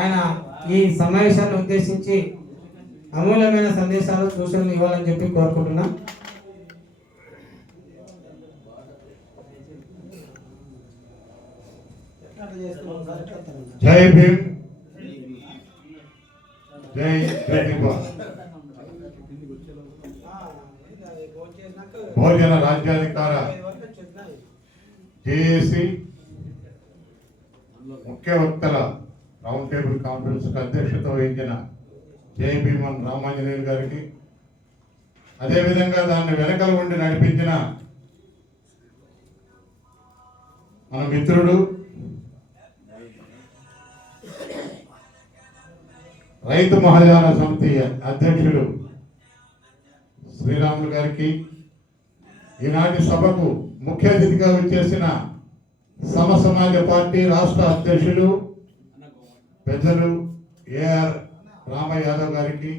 ఆయన ఈ సమావేశాన్ని ఉద్దేశించి అమూల్యమైన సందేశాలు సూచనలు ఇవ్వాలని చెప్పి కోరుకుంటున్నా. జై భీమ్, జై ప్రతిభ. భోజన రాజ్యాధికార జేఏసీ ముఖ్య వక్తల రౌండ్ టేబుల్ కాన్ఫరెన్స్ అధ్యక్షత వహించిన జై భీమన్ రామాంజనేయులు గారికి, అదేవిధంగా దాన్ని వెనకల ఉండి నడిపించిన మన మిత్రుడు రైతు మహాజన సమితి అధ్యక్షులు శ్రీరాములు గారికి, ఈనాటి సభకు ముఖ్య అతిథిగా వచ్చేసిన సమసమాజ పార్టీ రాష్ట్ర అధ్యక్షులు పెద్దలు ఏఆర్ రామయ్య యాదవ్ గారికి,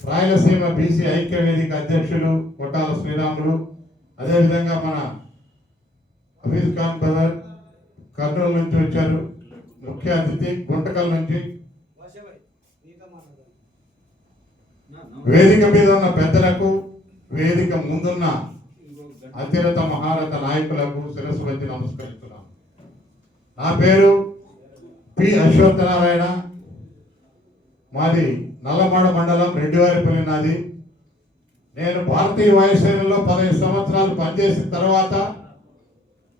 రాయలసీమ బీసీ ఐక్య వేదిక అధ్యక్షులు కొట్టాల శ్రీరాములు, అదేవిధంగా మన హఫీజ్ ఖాన్ బ్రదర్ కర్నూలు నుంచి వచ్చారు, ముఖ్య అతిథి గుంటకల్ నుంచి, వేదిక మీద ఉన్న పెద్దలకు, వేదిక ముందున్న అత్యున్నత మహారథ నాయకులకు శిరస్సు వచ్చి నమస్కరిస్తున్నాను. నా పేరు పి అశ్వత్థనారాయణ, మాది నల్లమాడ మండలం రెడ్డివారిపల్లి నాది. నేను భారతీయ వాయుసేనలో 15 సంవత్సరాలు పనిచేసిన తర్వాత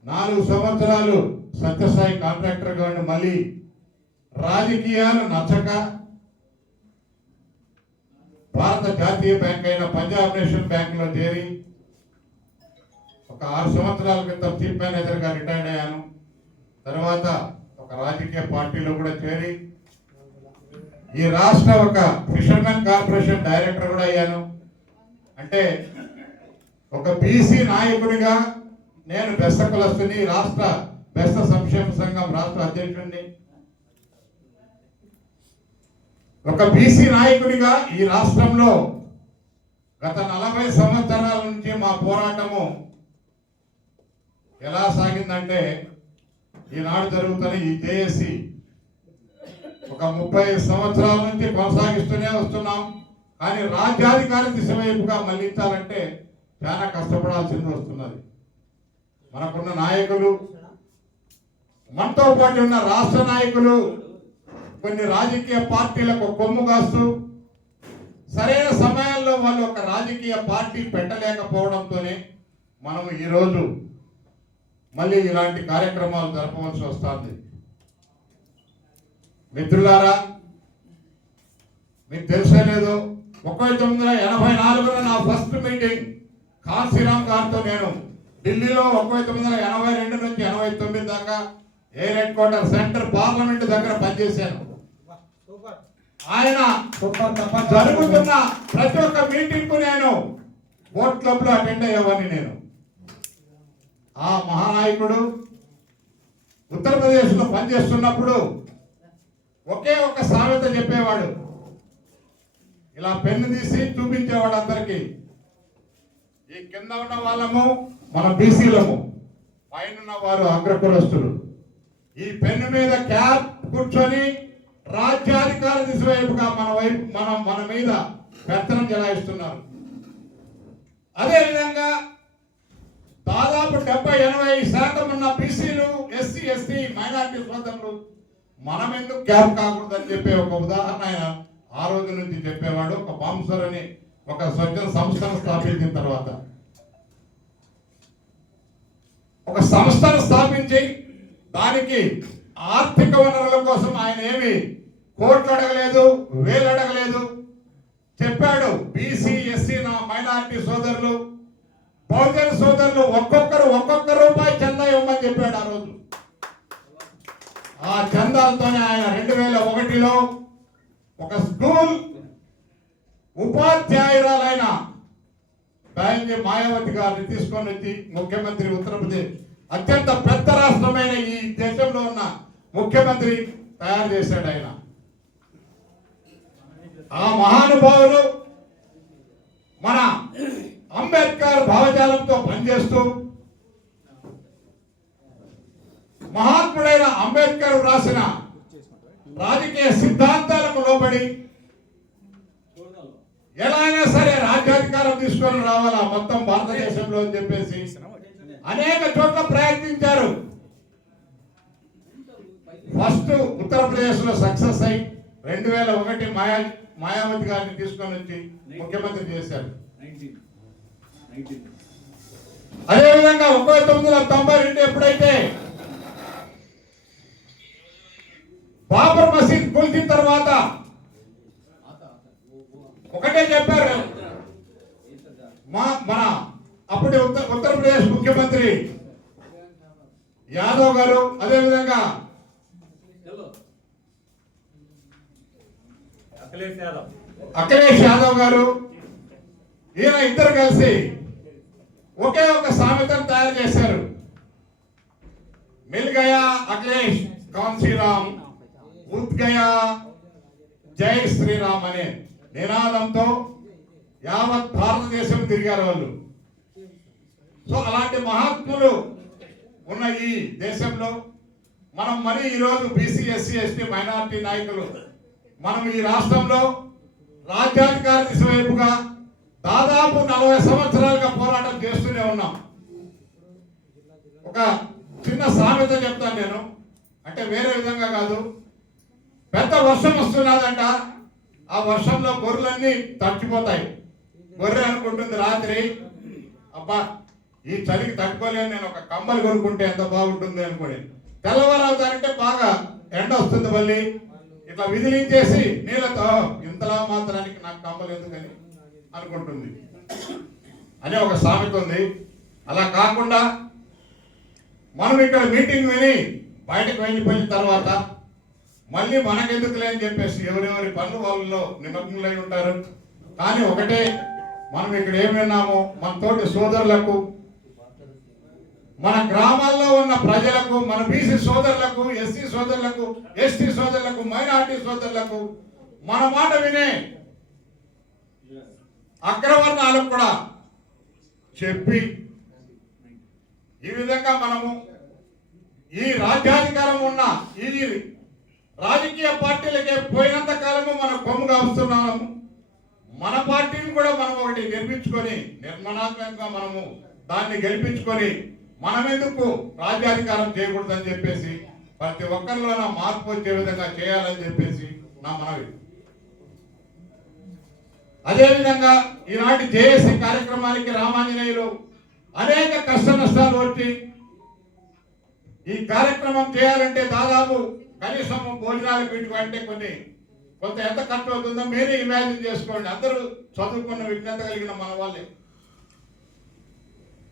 4 సంవత్సరాలు సత్యసాయి కాంట్రాక్టర్గా ఉండి మళ్ళీ రాజకీయాలు నచ్చక భారత జాతీయ బ్యాంక్ అయిన పంజాబ్ నేషనల్ బ్యాంకులో చేరి ఒక 6 సంవత్సరాల క్రితం చీఫ్ మేనేజర్గా రిటైర్డ్ అయ్యాను. తర్వాత ఒక రాజకీయ పార్టీలో కూడా చేరి ఈ రాష్ట్ర ఒక ఫిషర్మెన్ కార్పొరేషన్ డైరెక్టర్ కూడా అయ్యాను. అంటే ఒక బీసీ నాయకుడిగా నేను బెస్త కులస్తుని, రాష్ట్ర బెస్త సంక్షేమ సంఘం రాష్ట్ర అధ్యక్షుడిని. ఒక బీసీ నాయకుడిగా ఈ రాష్ట్రంలో గత 40 సంవత్సరాల నుంచి మా పోరాటము ఎలా సాగిందంటే, ఈనాడు జరుగుతున్న ఈ జేఏసీ ఒక 30 సంవత్సరాల నుంచి కొనసాగిస్తూనే వస్తున్నాం. కానీ రాజ్యాధికార దిశ వైపుగా మళ్లించాలంటే చాలా కష్టపడాల్సింది వస్తున్నది. మనకున్న నాయకులు, మనతో పాటు ఉన్న రాష్ట్ర నాయకులు కొన్ని రాజకీయ పార్టీలకు కొమ్ము కాస్తూ సరైన సమయాల్లో వాళ్ళు ఒక రాజకీయ పార్టీ పెట్టలేకపోవడంతోనే మనం ఈరోజు మళ్ళీ ఇలాంటి కార్యక్రమాలు జరపవలసి వస్తుంది. మిత్రులారా, మీకు తెలిసే లేదు, 1984లో నా ఫస్ట్ మీటింగ్ కాశీరామ్ గారితో నేను ఢిల్లీలో 1982 నుంచి 89 దాకా air head quarter centre parliament దగ్గర పనిచేశాను. ఆయన జరుగుతున్న ప్రతి ఒక్క మీటింగ్ కు నేను బోట్ క్లబ్ లో అటెండ్ అయ్యేవాడిని. నేను ఆ మహానాయకుడు ఉత్తరప్రదేశ్ లో పనిచేస్తున్నప్పుడు ఒకే ఒక సామెత చెప్పేవాడు, ఇలా పెన్ను తీసి చూపించేవాడు అందరికి. ఈ కింద ఉన్న వాళ్ళము మన బీసీలము, పైన వారు అగ్రకులస్తులు. ఈ పెన్ను మీద క్యాప్ కూర్చొని రాజ్యాధికార దిశ వైపుగా మన మీద పెత్తనం చెలాయిస్తున్నారు. అదేవిధంగా దాదాపు 70-80% ఉన్న బీసీలు, ఎస్సీ, ఎస్టీ, మైనారిటీ సోదరులు మనం ఎందుకు క్యాప్ కాకూడదని చెప్పే ఒక ఉదాహరణ ఆయన ఆ రోజు నుంచి చెప్పేవాడు. ఒక బాంసర్ అని ఒక స్వచ్ఛంద సంస్థను స్థాపించిన తర్వాత, ఒక సంస్థను స్థాపించి దానికి ఆర్థిక వనరుల కోసం ఆయన ఏమి కోట్లు అడగలేదు, వేలు అడగలేదు. చెప్పాడు, బీసీ, ఎస్సీ, మైనారిటీ సోదరులు, బహుజన సోదరులు ఒక్కొక్క రూపాయి చందా ఇవ్వమని చెప్పాడు ఆ రోజు. ఆ చందాలతోనే ఆయన 2001లో ఒక స్కూల్ ఉపాధ్యాయురాలైన బెంజీ మాయావతి గారిని తీసుకొని వచ్చి ముఖ్యమంత్రి, ఉత్తరప్రదేశ్ అత్యంత పెద్ద రాష్ట్రమైన ఈ దేశంలో ఉన్న ముఖ్యమంత్రి తయారు చేశాడు ఆయన. ఆ మహానుభావులు మన అంబేద్కర్ భావజాలంతో పనిచేస్తూ మహాత్ముడైన అంబేద్కర్ రాసిన రాజకీయ సిద్ధాంతాలకు లోబడి ఎలా అయినా సరే రాజ్యాధికారం తీసుకొని రావాలా మొత్తం భారతదేశంలో అని చెప్పేసి అనేక చోట్ల ప్రయత్నించారు. ఫస్ట్ ఉత్తరప్రదేశ్ లో సక్సెస్ అయి 2001 మాయావతి గారిని తీసుకొని వచ్చి ముఖ్యమంత్రి చేశారు. అదేవిధంగా 1992 ఎప్పుడైతే బాబర్ మసీద్ కూల్చిన తర్వాత ఒకటే చెప్పారు, మన అప్పటి ఉత్తరప్రదేశ్ ముఖ్యమంత్రి యాదవ్ గారు, అదేవిధంగా అఖిలేష్ యాదవ్ గారు, ఈయన ఇద్దరు కలిసి ఒకే ఒక సామెతను తయారు చేశారు. మిల్ గయా అఖిలేష్ కౌన్ శ్రీరామ్, ఉద్ గయా జై శ్రీరామ్ అనే నినాదంతో యావత్ భారతదేశం తిరిగారు వాళ్ళు. సో అలాంటి మహాత్ములు ఉన్న ఈ దేశంలో మనం మరి ఈరోజు బీసీ, ఎస్సీ, ఎస్టీ, మైనారిటీ నాయకులు మనం ఈ రాష్ట్రంలో రాజ్యాధికార దిశ వైపుగా దాదాపు 40 సంవత్సరాలుగా పోరాటం చేస్తూనే ఉన్నాం. ఒక చిన్న సామెత చెప్తాను నేను, అంటే వేరే విధంగా కాదు. పెద్ద వర్షం వస్తున్నదంట, ఆ వర్షంలో గొర్రెలన్నీ తడిచిపోతాయి. గొర్రె అనుకుంటుంది రాత్రి, అబ్బా ఈ చలికి తట్టుకోలేని నేను ఒక కమ్మలు కొనుక్కుంటే ఎంత బాగుంటుంది అనుకోని, తెల్లవారవుతారంటే బాగా ఎండ వస్తుంది, మళ్ళీ ఇట్లా విదిలించేసి నీళ్ళతో ఇంతలా మాత్రానికి నాకు కమ్మలు ఎందుకని అనుకుంటుంది అనే ఒక సామెత ఉంది. అలా కాకుండా మనం ఇక్కడ మీటింగ్ విని బయటకు వెళ్ళిపోయిన తర్వాత మళ్ళీ మనకెందుకులే అని చెప్పేసి ఎవరెవరి పనులు వాళ్ళలో నిమగ్నులై ఉంటారు. కానీ ఒకటే, మనం ఇక్కడ ఏం విన్నామో మన తోటి సోదరులకు, మన గ్రామాల్లో ఉన్న ప్రజలకు, మన బీసీ సోదరులకు, ఎస్సీ సోదరులకు, ఎస్టీ సోదరులకు, మైనారిటీ సోదరులకు మన మాట వినే అగ్రవర్ణాలకు కూడా చెప్పి ఈ విధంగా మనము ఈ రాజ్యాధికారం ఉన్న ఈ రాజకీయ పార్టీలకే పోయినంత కాలము మనం కొమ్ముగా వస్తున్నాము. మన పార్టీని కూడా మనం ఒకటి నిర్మించుకొని నిర్మాణాత్మకంగా మనము దాన్ని గెలిపించుకొని మనం ఎందుకు రాజ్యాధికారం చేయకూడదని చెప్పేసి ప్రతి ఒక్కరిలోన మార్పు వచ్చే విధంగా చేయాలని చెప్పేసి నా మనవి. అదేవిధంగా ఈనాటి జేఏసీ కార్యక్రమానికి రామాంజనేయులు అనేక కష్ట నష్టాలు వచ్చి ఈ కార్యక్రమం చేయాలంటే దాదాపు కనీసం భోజనాలకు వీటికి అంటే కొంత ఎంత ఖర్చు అవుతుందో మీరే ఇమాజిన్ చేసుకోండి. అందరూ చదువుకున్న విజ్ఞత కలిగిన మన వాళ్ళే.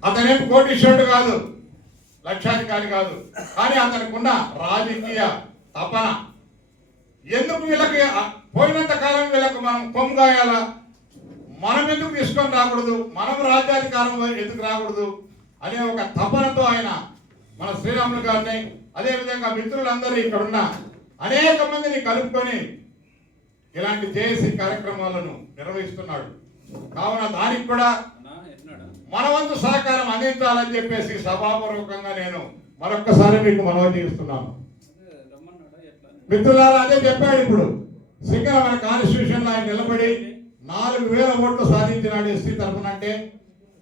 అతనేం కోటీశ్వరుడు కాదు, లక్షాధికారి కాదు, కానీ అతనికి ఉన్న రాజకీయ తపన. ఎందుకు వీళ్ళకి పోయినంత కాలం వీళ్ళకు మనం కొమ్ముగాయాలా, మనం ఎందుకు తీసుకొని రాకూడదు, మనం రాజ్యాధికారం ఎందుకు రాకూడదు అనే ఒక తపనతో ఆయన మన శ్రీరాములు గారిని, అదేవిధంగా మిత్రులందరూ ఇక్కడ ఉన్న అనేక మందిని కలుపుకొని ఇలాంటి జేఏసీ కార్యక్రమాలను నిర్వహిస్తున్నాడు. కావున దానికి కూడా మన వంతు సహకారం అందించాలని చెప్పేసి సభాపూర్వకంగా నేను మరొక్కసారి మీకు మనవి చేస్తున్నాను. మిత్రులారా, అదే చెప్పాడు ఇప్పుడు సింగర్ మన కాన్స్టిట్యూషన్ లో ఆయన నిలబడి 4000 ఓట్లు సాధించినాడు ఎస్టీ తరఫున. అంటే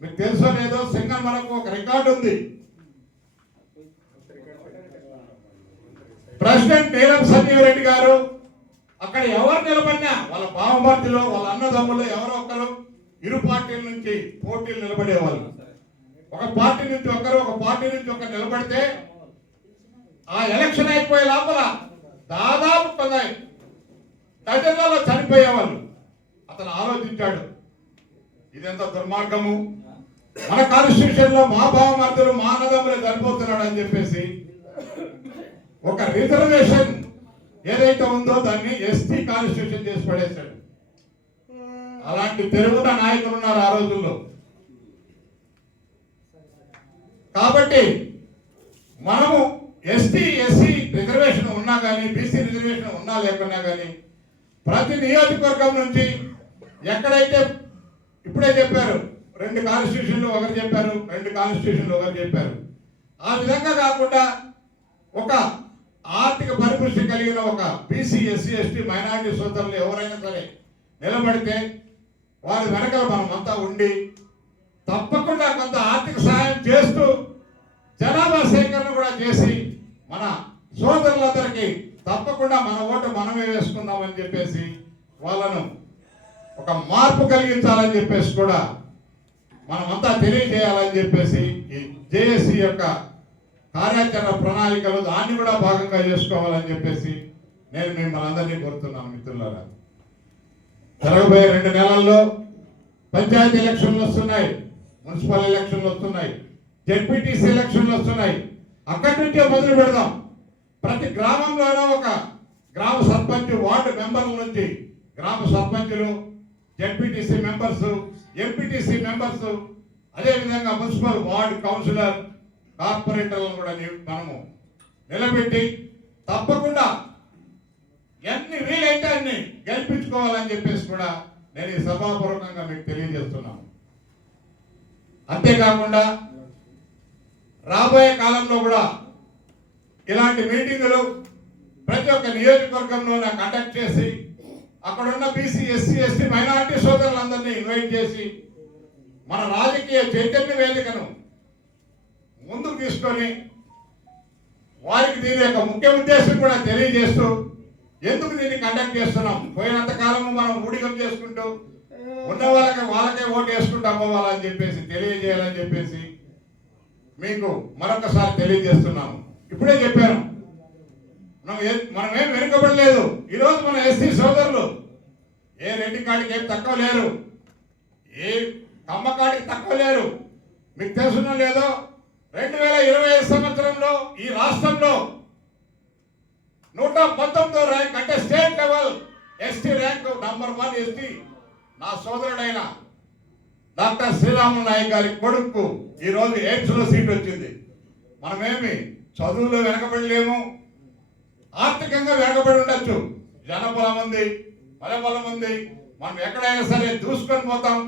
మీకు తెలుసో లేదో, సింగర్ మనకు ఒక రికార్డు ఉంది. ప్రెసిడెంట్ నీలం సంజీవ్ రెడ్డి గారు అక్కడ ఎవరు నిలబడినా వాళ్ళ బావమర్తిలో, వాళ్ళ అన్నదమ్ములు ఎవరో ఒకరు ఇరు పార్టీల నుంచి పోటీలు నిలబడేవాళ్ళు. ఒక పార్టీ నుంచి ఒకరు, ఒక పార్టీ నుంచి ఒకరు నిలబడితే ఆ ఎలక్షన్ అయిపోయే లోపల దాదాపు 10 డజన్లలో చనిపోయేవాళ్ళు. అతను ఆలోచించాడు, ఇదెంత దుర్మార్గము, మన కాన్స్టిట్యూషన్ లో మా బావమర్తులు, మా అన్నదమ్ములే చనిపోతున్నాడు అని చెప్పేసి ఒక రిజర్వేషన్ ఏదైతే ఉందో దాన్ని ఎస్టీ కాన్స్టిట్యూషన్ చేసి పడేశాడు. అలాంటి తెలుగున నాయకులు ఉన్నారు ఆ రోజుల్లో. కాబట్టి మనము ఎస్టీ, ఎస్సీ రిజర్వేషన్ ఉన్నా కానీ, బీసీ రిజర్వేషన్ ఉన్నా లేకున్నా కానీ ప్రతి నియోజకవర్గం నుంచి ఎక్కడైతే ఇప్పుడే చెప్పారు 2 కాన్స్టిట్యూషన్లు ఒకరు చెప్పారు, 2 కాన్స్టిట్యూషన్లు ఒకరు చెప్పారు, ఆ విధంగా కాకుండా ఒక ఆర్థిక పరిపుష్టి కలిగిన ఒక బీసీ ఎస్సీ ఎస్టీ మైనారిటీ సోదరులు ఎవరైనా సరే నిలబడితే వారి వెనకాల మనమంతా ఉండి తప్పకుండా కొంత ఆర్థిక సహాయం చేస్తూ జనాభా సేకరణ కూడా చేసి మన సోదరులందరికీ తప్పకుండా మన ఓటు మనమే వేసుకుందామని చెప్పేసి వాళ్ళను ఒక మార్పు కలిగించాలని చెప్పేసి కూడా మనమంతా తెలియజేయాలని చెప్పేసి ఈ జేఏసీ యొక్క కార్యాచరణ ప్రణాళికలు దాన్ని కూడా భాగంగా చేసుకోవాలని చెప్పేసి నేను మిమ్మల్ని అందరినీ కోరుతున్నాను మిత్రులారా. జరగబోయే 2 నెలల్లో పంచాయతీ ఎలక్షన్లు వస్తున్నాయి, మున్సిపల్ ఎలక్షన్లు వస్తున్నాయి, జెడ్పీటీసీ ఎలక్షన్లు వస్తున్నాయి. అక్కడి నుంచే మొదలు పెడదాం. ప్రతి గ్రామంలోనూ ఒక గ్రామ సర్పంచ్, వార్డు మెంబర్ల నుంచి గ్రామ సర్పంచులు, జెడ్పీటీసీ మెంబర్స్, ఎంపీటీసీ మెంబర్స్, అదేవిధంగా మున్సిపల్ వార్డు కౌన్సిలర్, కార్పొరేటర్లను కూడా మనము నిలబెట్టి తప్పకుండా ఎన్ని వీలైతే అన్ని గెలిపించుకోవాలని చెప్పేసి కూడా నేను ఈ సభాపూర్వకంగా మీకు తెలియజేస్తున్నాను. అంతేకాకుండా రాబోయే కాలంలో కూడా ఇలాంటి మీటింగులు ప్రతి ఒక్క నియోజకవర్గంలో కండక్ట్ చేసి అక్కడున్న బీసీ ఎస్సీ ఎస్టీ మైనారిటీ సోదరులందరినీ ఇన్వైట్ చేసి మన రాజకీయ చైతన్య వేదికను ముందుకు తీసుకొని వారికి దీని యొక్క ముఖ్య ఉద్దేశం కూడా తెలియజేస్తూ ఎందుకు దీన్ని కండక్ట్ చేస్తున్నాం. పోయినంత కాలము మనం ఊడిగం చేసుకుంటూ ఉన్న వాళ్ళకే ఓటు వేసుకుంటూ అమ్మవాలని చెప్పేసి తెలియజేయాలని చెప్పేసి మీకు మరొకసారి తెలియజేస్తున్నాను. ఇప్పుడే చెప్పాను, మనం ఏం వెనుకబడలేదు. ఈరోజు మన ఎస్సీ సోదరులు ఏ రెడ్డి కాడికి ఏం తక్కువ లేరు, ఏ కమ్మకాడికి తక్కువ లేరు. మీకు తెలుసున్నా లేదో 2025 సంవత్సరంలో ఈ రాష్ట్రంలో 119వ ర్యాంక్ అంటే state level ST rank number 1 ST నా సోదరుడైన డాక్టర్ శ్రీరాములు నాయక్ గారి కొడుకు ఈ రోజు ఎయిమ్స్ లో సీట్ వచ్చింది. మనమేమి చదువులో వెనకబడలేము, ఆర్థికంగా వెనకబడి ఉండొచ్చు, జనబలం ఉంది, బలబలం ఉంది, మనం ఎక్కడైనా సరే దూసుకొని పోతాం.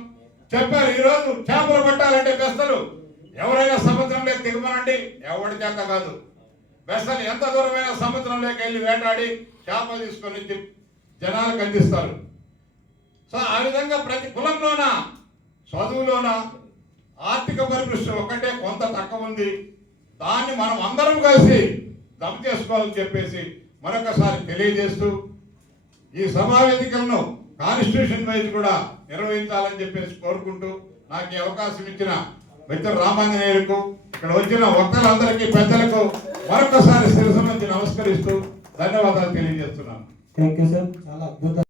చెప్పారు ఈరోజు చేపలు పట్టాలంటే బెస్తలు ఎవరైనా సముద్రంలోకి దిగమనండి, ఎవరి చేత కాదు. బెస్తలు ఎంత దూరమైన సముద్రంలోకి వెళ్ళి వేటాడి చేపలు తీసుకొని జనాలకు అందిస్తారు. సో ఆ విధంగా ప్రతి కులంలోన, చదువులోన ఆర్థిక పరిపుష్టి ఒక్కటే కొంత తక్కువ ఉంది. దాన్ని మనం అందరం కలిసి దమ్ చేసుకోవాలని చెప్పేసి మరొకసారి తెలియజేస్తూ ఈ సమావేదికలను కాన్స్టిట్యూషన్ వైజ్ కూడా నిర్వహించాలని చెప్పేసి కోరుకుంటూ నాకు ఈ అవకాశం ఇచ్చిన మిత్రుడు రామాంజనేయులకు, ఇక్కడ వచ్చిన వక్తలందరికీ పెద్దలకు మరొకసారి శిరస్సు నుంచి నమస్కరిస్తూ ధన్యవాదాలు తెలియజేస్తున్నాను. థ్యాంక్ యూ సార్, చాలా అద్భుతం.